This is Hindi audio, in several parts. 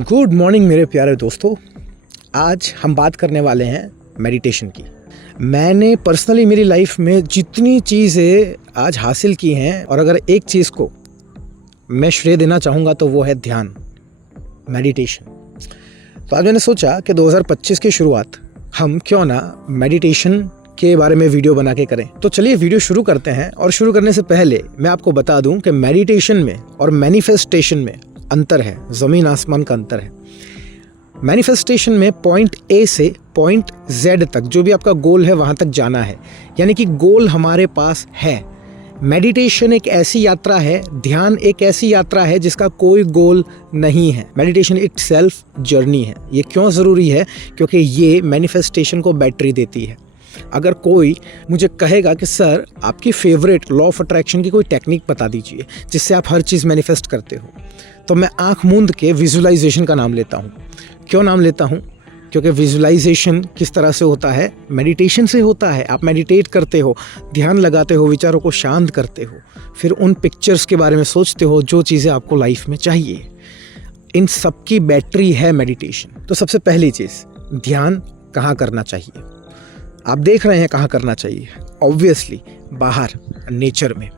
गुड मॉर्निंग मेरे प्यारे दोस्तों। आज हम बात करने वाले हैं मेडिटेशन की। मैंने पर्सनली मेरी लाइफ में जितनी चीज़ें आज हासिल की हैं, और अगर एक चीज़ को मैं श्रेय देना चाहूँगा तो वो है ध्यान, मेडिटेशन। तो आज मैंने सोचा कि 2025 की शुरुआत हम क्यों ना मेडिटेशन के बारे में वीडियो बना के करें। तो चलिए वीडियो शुरू करते हैं। और शुरू करने से पहले मैं आपको बता दूं कि मेडिटेशन में और मैनिफेस्टेशन में अंतर है, ज़मीन आसमान का अंतर है। मैनिफेस्टेशन में पॉइंट ए से पॉइंट जेड तक जो भी आपका गोल है वहाँ तक जाना है, यानी कि गोल हमारे पास है। मेडिटेशन एक ऐसी यात्रा है, ध्यान एक ऐसी यात्रा है जिसका कोई गोल नहीं है। मेडिटेशन इटसेल्फ जर्नी है। ये क्यों ज़रूरी है? क्योंकि ये मैनिफेस्टेशन को बैटरी देती है। अगर कोई मुझे कहेगा कि सर आपकी फेवरेट लॉ ऑफ अट्रैक्शन की कोई टेक्निक बता दीजिए जिससे आप हर चीज़ मैनिफेस्ट करते हो, तो मैं आंख मूंद के विजुअलाइजेशन का नाम लेता हूँ। क्यों नाम लेता हूँ? क्योंकि विजुअलाइजेशन किस तरह से होता है? मेडिटेशन से होता है। आप मेडिटेट करते हो, ध्यान लगाते हो, विचारों को शांत करते हो, फिर उन पिक्चर्स के बारे में सोचते हो जो चीज़ें आपको लाइफ में चाहिए। इन सब की बैटरी है मेडिटेशन। तो सबसे पहली चीज़, ध्यान कहाँ करना चाहिए? आप देख रहे हैं कहाँ करना चाहिए। ऑब्वियसली बाहर, नेचर में।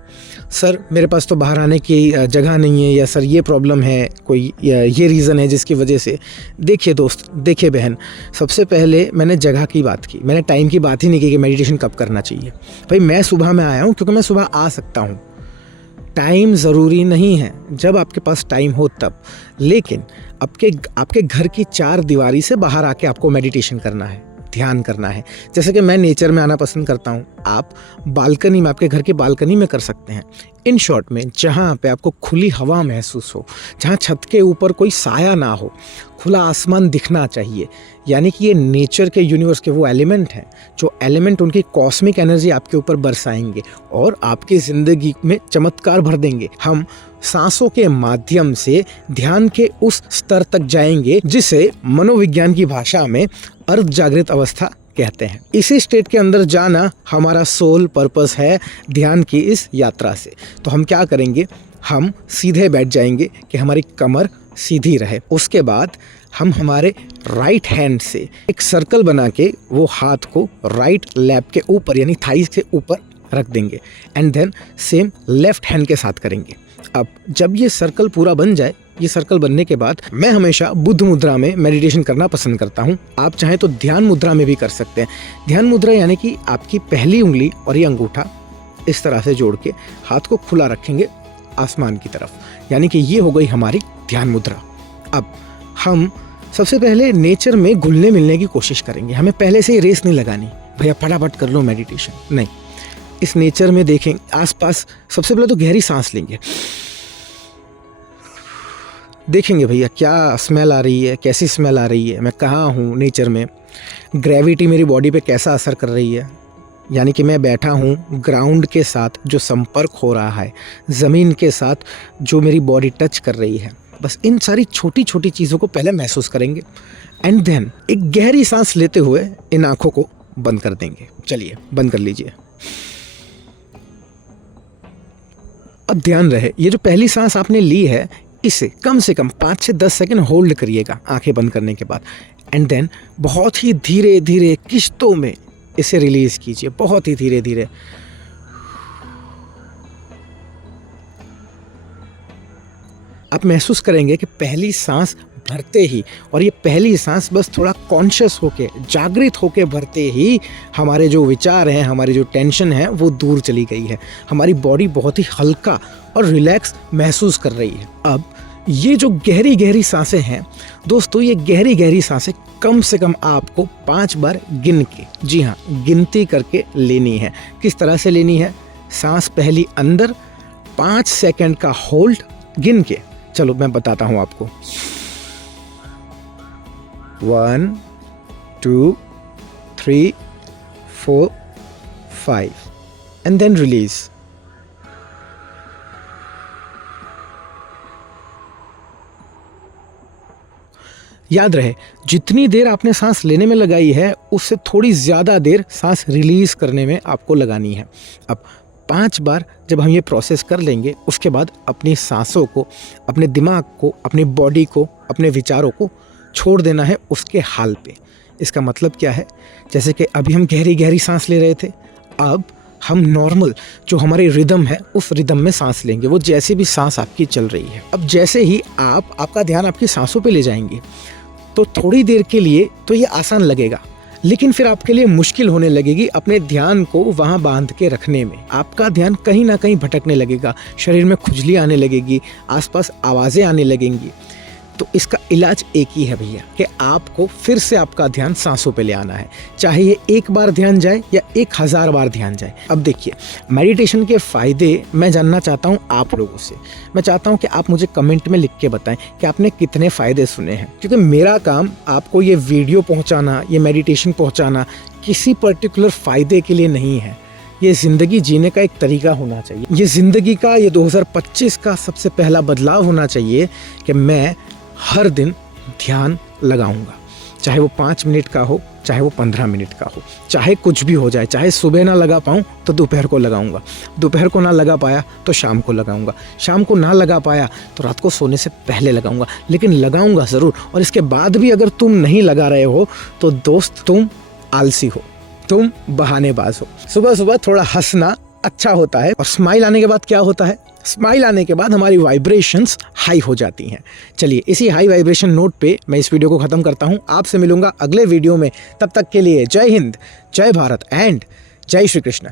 सर मेरे पास तो बाहर आने की जगह नहीं है, या सर ये प्रॉब्लम है, कोई ये रीज़न है जिसकी वजह से। देखिए दोस्त, देखिए बहन, सबसे पहले मैंने जगह की बात की, मैंने टाइम की बात ही नहीं की कि मेडिटेशन कब करना चाहिए। भाई मैं सुबह में आया हूँ क्योंकि मैं सुबह आ सकता हूँ। टाइम ज़रूरी नहीं है, जब आपके पास टाइम हो तब। लेकिन आपके घर की चार दीवारी से बाहर आके आपको मेडिटेशन करना है, ध्यान करना है। जैसे कि मैं नेचर में आना पसंद करता हूँ, आप बालकनी में, आपके घर की बालकनी में कर सकते हैं। इन शॉर्ट में जहाँ पे आपको खुली हवा महसूस हो, जहाँ छत के ऊपर कोई साया ना हो, खुला आसमान दिखना चाहिए। यानी कि ये नेचर के, यूनिवर्स के वो एलिमेंट हैं जो एलिमेंट उनकी कॉस्मिक एनर्जी आपके ऊपर बरसाएंगे और आपकी ज़िंदगी में चमत्कार भर देंगे। हम सांसों के माध्यम से ध्यान के उस स्तर तक जाएंगे जिसे मनोविज्ञान की भाषा में अर्ध जागृत अवस्था कहते हैं। इसी स्टेट के अंदर जाना हमारा सोल पर्पस है ध्यान की इस यात्रा से। तो हम क्या करेंगे? हम सीधे बैठ जाएंगे कि हमारी कमर सीधी रहे। उसके बाद हम हमारे राइट हैंड से एक सर्कल बना के वो हाथ को राइट लैप के ऊपर यानी थाई के ऊपर रख देंगे, and then same left hand के साथ करेंगे। अब जब ये सर्कल पूरा बन जाए, ये सर्कल बनने के बाद मैं हमेशा बुद्ध मुद्रा में मेडिटेशन करना पसंद करता हूँ। आप चाहें तो ध्यान मुद्रा में भी कर सकते हैं। ध्यान मुद्रा यानी कि आपकी पहली उंगली और ये अंगूठा इस तरह से जोड़ के हाथ को खुला रखेंगे आसमान की तरफ, यानी कि ये हो गई हमारी ध्यान मुद्रा। अब हम सबसे पहले नेचर में घुलने मिलने की कोशिश करेंगे। हमें पहले से ही रेस नहीं लगानी, भैया फटाफट कर लो मेडिटेशन, नहीं। इस नेचर में देखें आसपास, सबसे पहले तो गहरी सांस लेंगे, देखेंगे भैया क्या स्मेल आ रही है, कैसी स्मेल आ रही है, मैं कहाँ हूँ नेचर में, ग्रेविटी मेरी बॉडी पे कैसा असर कर रही है, यानी कि मैं बैठा हूँ ग्राउंड के साथ जो संपर्क हो रहा है, ज़मीन के साथ जो मेरी बॉडी टच कर रही है। बस इन सारी छोटी छोटी चीज़ों को पहले महसूस करेंगे, एंड देन एक गहरी सांस लेते हुए इन आँखों को बंद कर देंगे। चलिए बंद कर लीजिए। अब ध्यान रहे, ये जो पहली सांस आपने ली है, इसे कम से कम 5 से 10 सेकंड होल्ड करिएगा आंखें बंद करने के बाद, एंड देन बहुत ही धीरे धीरे किश्तों में इसे रिलीज कीजिए, बहुत ही धीरे धीरे। आप महसूस करेंगे कि पहली सांस भरते ही, और ये पहली सांस बस थोड़ा कॉन्शियस होके, जागृत होके भरते ही हमारे जो विचार हैं, हमारी जो टेंशन है वो दूर चली गई है। हमारी बॉडी बहुत ही हल्का और रिलैक्स महसूस कर रही है। अब ये जो गहरी गहरी सांसें हैं दोस्तों, ये गहरी गहरी सांसें कम से कम आपको 5 बार गिन के, जी हाँ गिनती करके लेनी है। किस तरह से लेनी है? सांस पहली अंदर, 5 सेकंड का होल्ड गिन के। चलो मैं बताता हूँ आपको। 1 2 3 4 5 एंड देन रिलीज। याद रहे, जितनी देर आपने सांस लेने में लगाई है उससे थोड़ी ज़्यादा देर सांस रिलीज़ करने में आपको लगानी है। अब 5 बार जब हम ये प्रोसेस कर लेंगे, उसके बाद अपनी सांसों को, अपने दिमाग को, अपनी बॉडी को, अपने विचारों को छोड़ देना है उसके हाल पे। इसका मतलब क्या है? जैसे कि अभी हम गहरी गहरी सांस ले रहे थे, अब हम नॉर्मल जो हमारी रिदम है उस रिदम में सांस लेंगे, वो जैसी भी सांस आपकी चल रही है। अब जैसे ही आपका ध्यान आपकी सांसों पे ले जाएंगे तो थोड़ी देर के लिए तो ये आसान लगेगा, लेकिन फिर आपके लिए मुश्किल होने लगेगी अपने ध्यान को वहाँ बांध के रखने में। आपका ध्यान कहीं ना कहीं भटकने लगेगा, शरीर में खुजली आने लगेगी, आसपास आवाज़ें आने लगेंगी। तो इसका इलाज एक ही है भैया कि आपको फिर से आपका ध्यान सांसों पे ले आना है, चाहे ये 1 बार ध्यान जाए या 1000 बार ध्यान जाए। अब देखिए, मेडिटेशन के फ़ायदे मैं जानना चाहता हूँ आप लोगों से। मैं चाहता हूँ कि आप मुझे कमेंट में लिख के बताएं कि आपने कितने फ़ायदे सुने हैं, क्योंकि मेरा काम आपको ये वीडियो पहुँचाना, ये मेडिटेशन पहुँचाना किसी पर्टिकुलर फ़ायदे के लिए नहीं है। ये ज़िंदगी जीने का एक तरीका होना चाहिए। ये ज़िंदगी का, ये 2025 का सबसे पहला बदलाव होना चाहिए कि मैं हर दिन ध्यान लगाऊंगा, चाहे वो 5 मिनट का हो, चाहे वो 15 मिनट का हो, चाहे कुछ भी हो जाए। चाहे सुबह ना लगा पाऊँ तो दोपहर को लगाऊंगा, दोपहर को ना लगा पाया तो शाम को लगाऊंगा, शाम को ना लगा पाया तो रात को सोने से पहले लगाऊंगा, लेकिन लगाऊंगा ज़रूर। और इसके बाद भी अगर तुम नहीं लगा रहे हो तो दोस्त तुम आलसी हो, तुम बहानेबाज हो। सुबह सुबह थोड़ा हंसना अच्छा होता है, और स्माइल आने के बाद क्या होता है? स्माइल आने के बाद हमारी वाइब्रेशंस हाई हो जाती हैं। चलिए, इसी हाई वाइब्रेशन नोट पे मैं इस वीडियो को ख़त्म करता हूँ। आपसे मिलूंगा अगले वीडियो में। तब तक के लिए जय हिंद, जय भारत एंड जय श्री कृष्ण।